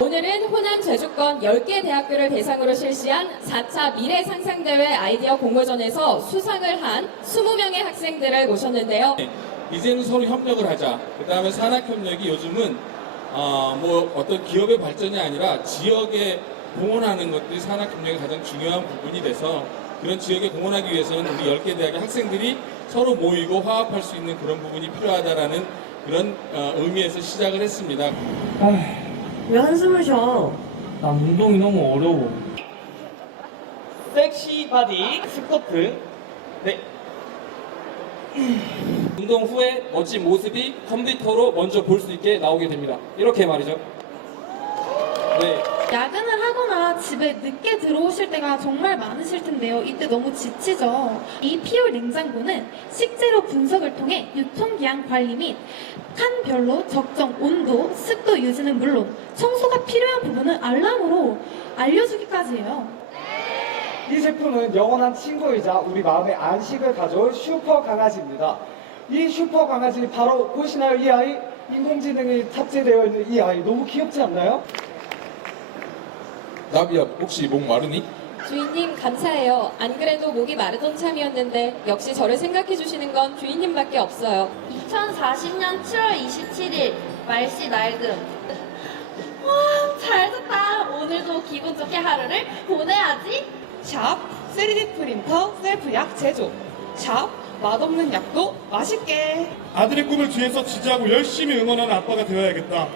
오늘은 호남 제주권 10개 대학교를 대상으로 실시한 4차 미래 상상대회 아이디어 공모전에서 수상을 한 20명의 학생들을 모셨는데요. 이제는 서로 협력을 하자. 그 다음에 산학협력이 요즘은 어, 뭐 어떤 기업의 발전이 아니라 지역에 공헌하는 것들이 산학협력의 가장 중요한 부분이 돼서 그런 지역에 공헌하기 위해서는 우리 10개 대학의 학생들이 서로 모이고 화합할 수 있는 그런 부분이 필요하다라는 그런 어, 의미에서 시작을 했습니다. 왜 한숨을 쉬어? 난 운동이 너무 어려워. 섹시 바디 스쿼트. 네. 운동 후에 멋진 모습이 컴퓨터로 먼저 볼 수 있게 나오게 됩니다. 이렇게 말이죠. 네. 야근을 집에 늦게 들어오실 때가 정말 많으실 텐데요. 이때 너무 지치죠. 이 피올 냉장고는 식재료 분석을 통해 유통기한 관리 및 칸별로 적정 온도, 습도 유지는 물론 청소가 필요한 부분은 알람으로 알려주기까지 해요. 이 제품은 영원한 친구이자 우리 마음의 안식을 가져올 슈퍼 강아지입니다. 이 슈퍼 강아지 바로 보시나요? 이 아이? 인공지능이 탑재되어 있는 이 아이 너무 귀엽지 않나요? 나비야, 혹시 목 마르니? 주인님 감사해요. 안 그래도 목이 마르던 참이었는데 역시 저를 생각해 주시는 건 주인님밖에 없어요. 2040년 7월 27일 말씨 맑음 와, 잘 잤다. 오늘도 기분 좋게 하루를 보내야지. 샵 3D 프린터 셀프 약 제조 샵 맛없는 약도 맛있게 아들의 꿈을 뒤에서 지지하고 열심히 응원하는 아빠가 되어야겠다.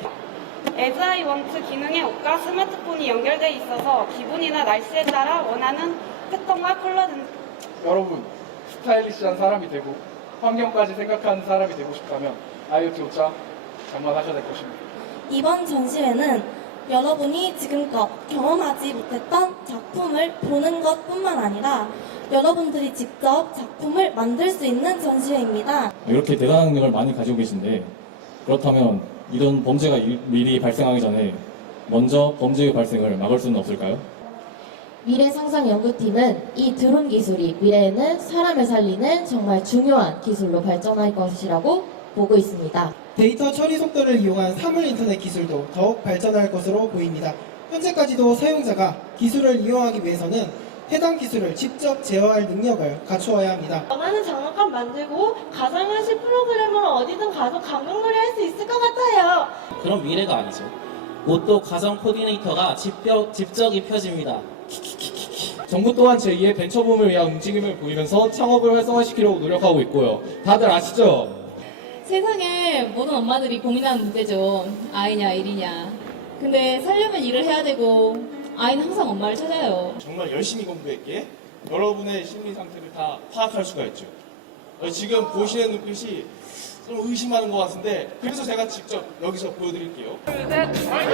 에즈아이 원트 기능에 옷과 스마트폰이 연결돼 있어서 기분이나 날씨에 따라 원하는 패턴과 컬러 등 여러분, 스타일리시한 사람이 되고 환경까지 생각하는 사람이 되고 싶다면 IoT 옷장 장만하셔야 될 것입니다. 이번 전시회는 여러분이 지금껏 경험하지 못했던 작품을 보는 것 뿐만 아니라 여러분들이 직접 작품을 만들 수 있는 전시회입니다. 이렇게 대단한 능력을 많이 가지고 계신데 그렇다면 이런 범죄가 일- 미리 발생하기 전에 먼저 범죄의 발생을 막을 수는 없을까요? 미래 상상 연구팀은 이 드론 기술이 미래에는 사람을 살리는 정말 중요한 기술로 발전할 것이라고 보고 있습니다. 데이터 처리 속도를 이용한 사물 인터넷 기술도 더욱 발전할 것으로 보입니다. 현재까지도 사용자가 기술을 이용하기 위해서는 해당 기술을 직접 제어할 능력을 갖추어야 합니다. 원하는 장난감 만들고 가상현실 프로그램을 어디든 가서 감동놀이 할 수 있을 것 같아요. 그런 미래가 아니죠. 옷도 가정 코디네이터가 직접, 직접 입혀집니다. 정부 또한 제2의 벤처붐을 위한 움직임을 보이면서 창업을 활성화시키려고 노력하고 있고요. 다들 아시죠? 세상에 모든 엄마들이 고민하는 문제죠. 아이냐 일이냐. 근데 살려면 일을 해야 되고 아이는 항상 엄마를 찾아요. 정말 열심히 공부했기에 여러분의 심리 상태를 다 파악할 수가 있죠. 어, 지금 보시는 눈빛이 좀 의심하는 것 같은데 그래서 제가 직접 여기서 보여드릴게요. 남들 러브 하